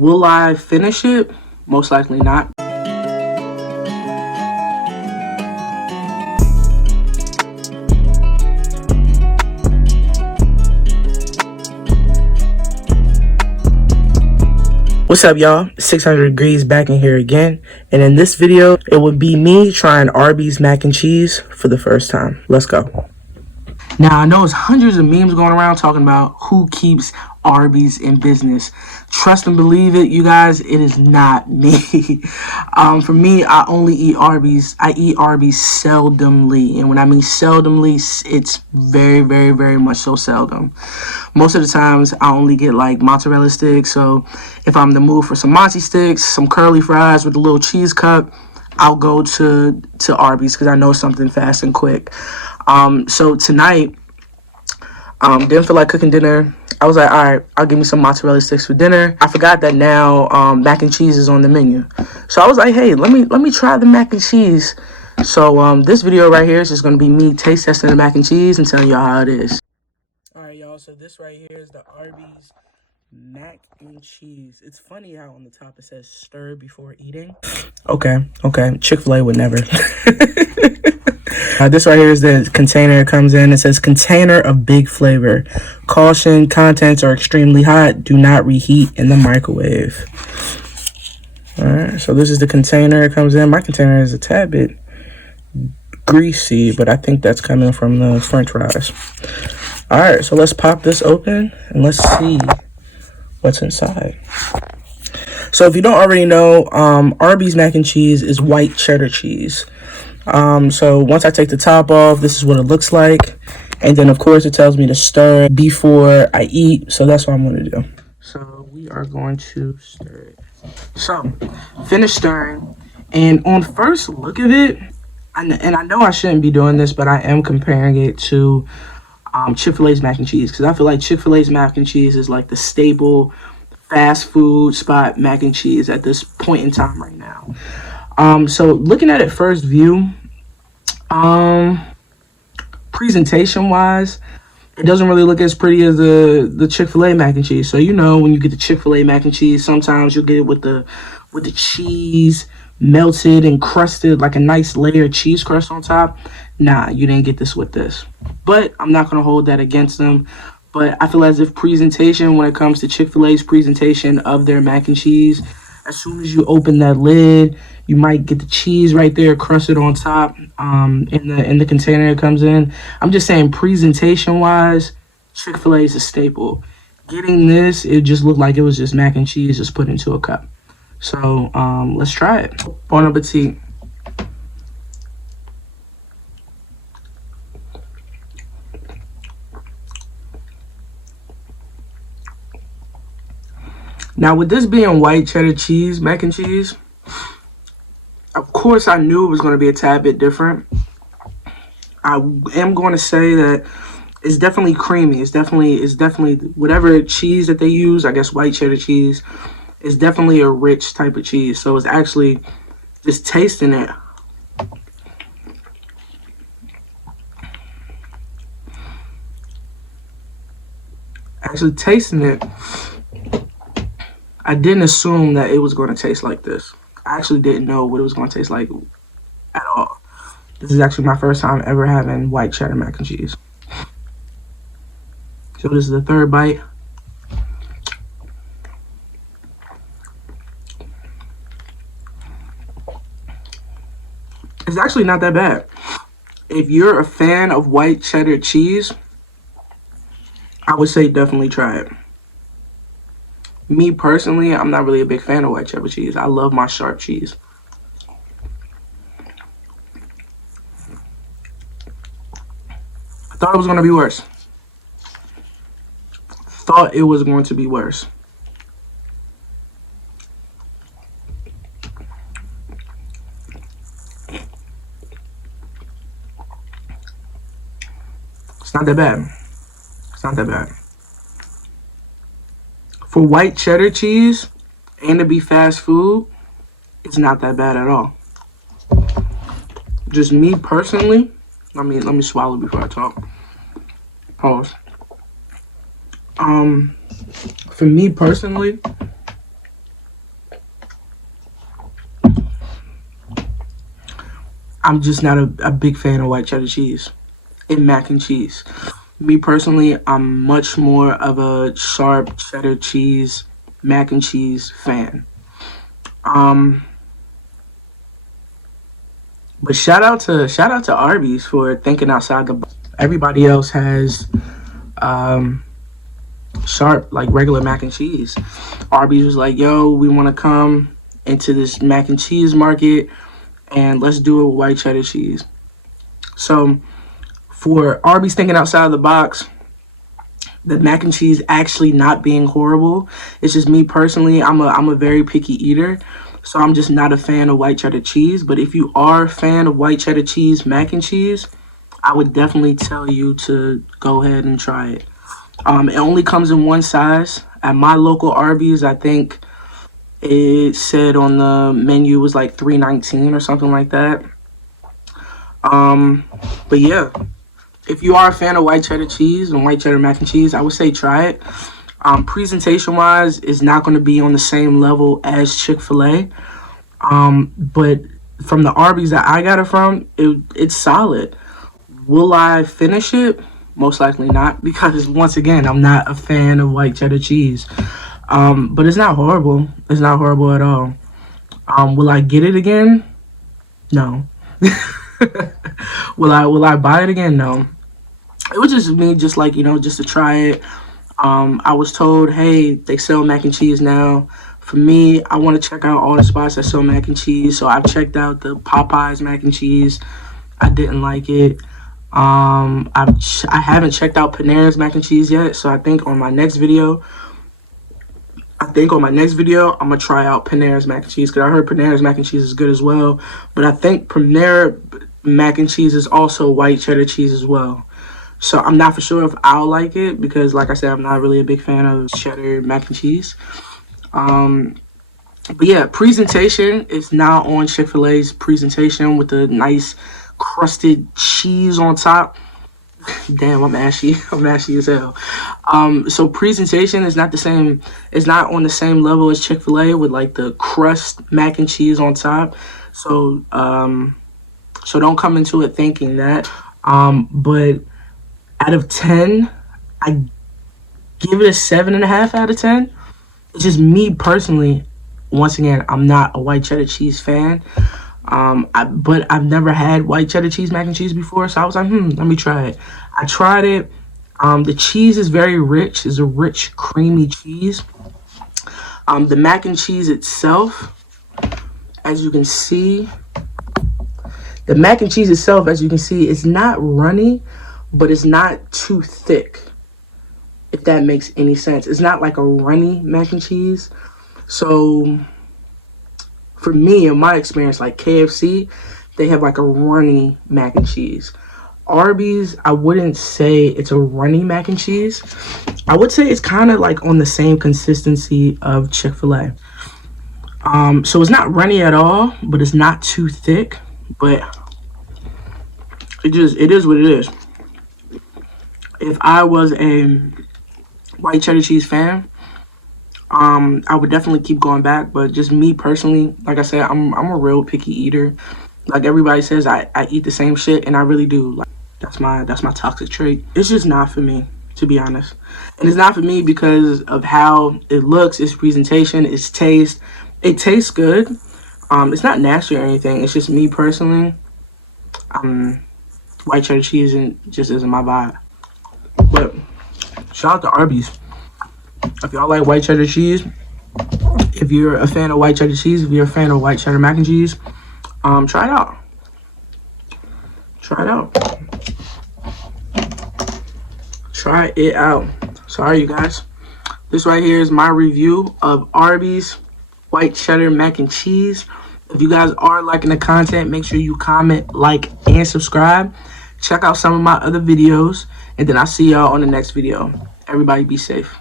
Will I finish it? Most likely not. What's up, y'all? 600 Degrees back in here again. And in this video, it would be me trying Arby's mac and cheese for the first time. Let's go. Now, I know there's hundreds of memes going around talking about who keeps Arby's in business. Trust and believe it, you guys, it is not me. For me, I only eat Arby's. I eat Arby's seldomly. And when I mean seldomly, it's very, very, very much so seldom. Most of the times, I only get like mozzarella sticks. So if I'm in the mood for some mozzie sticks, some curly fries with a little cheese cup, I'll go to Arby's because I know something fast and quick. So tonight, didn't feel like cooking dinner. I was like, all right, I'll give me some mozzarella sticks for dinner. I forgot that now mac and cheese is on the menu. So I was like, hey, let me try the mac and cheese. So this video right here is just going to be me taste testing the mac and cheese and telling y'all how it is. All right, y'all, so this right here is the Arby's mac and cheese. It's funny how on the top it says stir before eating. Okay, Chick-fil-A would never. This right here is the container it comes in. It says container of big flavor. Caution, contents are extremely hot. Do not reheat in the microwave. Alright, so this is the container it comes in. My container is a tad bit greasy, but I think that's coming from the french fries. Alright, so let's pop this open and let's see what's inside. So if you don't already know, Arby's mac and cheese is white cheddar cheese. So once I take the top off, this is what it looks like. And then, of course, it tells me to stir before I eat. So that's what I'm going to do. So we are going to stir it. So, finish stirring. And on first look of it, and I know I shouldn't be doing this, but I am comparing it to Chick-fil-A's mac and cheese. Because I feel like Chick-fil-A's mac and cheese is like the staple fast food spot mac and cheese at this point in time right now. So looking at it first view, presentation wise, it doesn't really look as pretty as the Chick-fil-A mac and cheese. So you know when you get the Chick-fil-A mac and cheese, sometimes you'll get it with the cheese melted and crusted, like a nice layer of cheese crust on top. Nah, you didn't get this with this. But I'm not gonna hold that against them. But I feel as if presentation, when it comes to Chick-fil-A's presentation of their mac and cheese, as soon as you open that lid, you might get the cheese right there crusted on top in the container it comes in. I'm just saying presentation-wise, Chick-fil-A is a staple. Getting this, it just looked like it was just mac and cheese just put into a cup. So let's try it. Bon appetit. Now, with this being white cheddar cheese, mac and cheese, of course I knew it was going to be a tad bit different. I am going to say that it's definitely creamy. It's definitely whatever cheese that they use, I guess white cheddar cheese, is definitely a rich type of cheese. So it's actually just tasting it. Actually tasting it, I didn't assume that it was going to taste like this. I actually didn't know what it was going to taste like at all. This is actually my first time ever having white cheddar mac and cheese. So this is the third bite. It's actually not that bad. If you're a fan of white cheddar cheese, I would say definitely try it. Me personally, I'm not really a big fan of white cheddar cheese. I love my sharp cheese. I thought it was going to be worse. Thought it was going to be worse. It's not that bad. It's not that bad. For white cheddar cheese and to be fast food, it's not that bad at all. Just me personally, let me swallow before I talk. Pause. For me personally, I'm just not a big fan of white cheddar cheese in mac and cheese. Me personally, I'm much more of a sharp cheddar cheese mac and cheese fan. But shout out to Arby's for thinking outside the box. Everybody else has sharp, like regular mac and cheese. Arby's was like, yo, we want to come into this mac and cheese market and let's do it with white cheddar cheese. So for Arby's thinking outside of the box, the mac and cheese actually not being horrible. It's just me personally, I'm a very picky eater. So I'm just not a fan of white cheddar cheese. But if you are a fan of white cheddar cheese mac and cheese, I would definitely tell you to go ahead and try it. It only comes in one size. At my local Arby's, I think it said on the menu was like $3.19 or something like that. But yeah, if you are a fan of white cheddar cheese and white cheddar mac and cheese, I would say try it. Presentation wise, it's not going to be on the same level as Chick-fil-A. But from the Arby's that I got it from, it's solid. Will I finish it? Most likely not, because once again, I'm not a fan of white cheddar cheese. But it's not horrible. It's not horrible at all. Will I get it again? No. Will I buy it again? No. It was just me, just like, just to try it. I was told, hey, they sell mac and cheese now. For me, I want to check out all the spots that sell mac and cheese. So I've checked out the Popeyes mac and cheese. I didn't like it. I haven't checked out Panera's mac and cheese yet. So I think on my next video, I'm gonna try out Panera's mac and cheese, because I heard Panera's mac and cheese is good as well. But I think Panera mac and cheese is also white cheddar cheese as well. So I'm not for sure if I'll like it, because like I said, I'm not really a big fan of cheddar mac and cheese. But yeah, presentation is now on Chick-fil-A's presentation with the nice crusted cheese on top. Damn, I'm ashy. I'm ashy as hell. So presentation is not the same. It's not on the same level as Chick-fil-A with like the crust mac and cheese on top. So don't come into it thinking that. But out of 10, I give it a 7.5 out of 10. It's just me personally. Once again, I'm not a white cheddar cheese fan. But I've never had white cheddar cheese mac and cheese before, so I was like, let me try it. I tried it. The cheese is very rich. It's a rich, creamy cheese. The mac and cheese itself, as you can see, it's not runny, but it's not too thick, if that makes any sense. It's not like a runny mac and cheese. So for me, in my experience, like KFC, they have like a runny mac and cheese. Arby's, I wouldn't say it's a runny mac and cheese. I would say it's kind of like on the same consistency of Chick-fil-A. So it's not runny at all, but it's not too thick. But it is what it is. If I was a white cheddar cheese fan, I would definitely keep going back. But just me personally, like I said, I'm a real picky eater. Like everybody says, I eat the same shit, and I really do. Like that's my toxic trait. It's just not for me, to be honest. And it's not for me because of how it looks, its presentation, its taste. It tastes good. It's not nasty or anything. It's just me personally. White cheddar cheese just isn't my vibe. But shout out to Arby's. If y'all like white cheddar cheese, if you're a fan of white cheddar cheese, if you're a fan of white cheddar mac and cheese, try it out. Try it out. Sorry, you guys. This right here is my review of Arby's white cheddar mac and cheese. If you guys are liking the content, make sure you comment, like, and subscribe. Check out some of my other videos, and then I'll see y'all on the next video. Everybody be safe.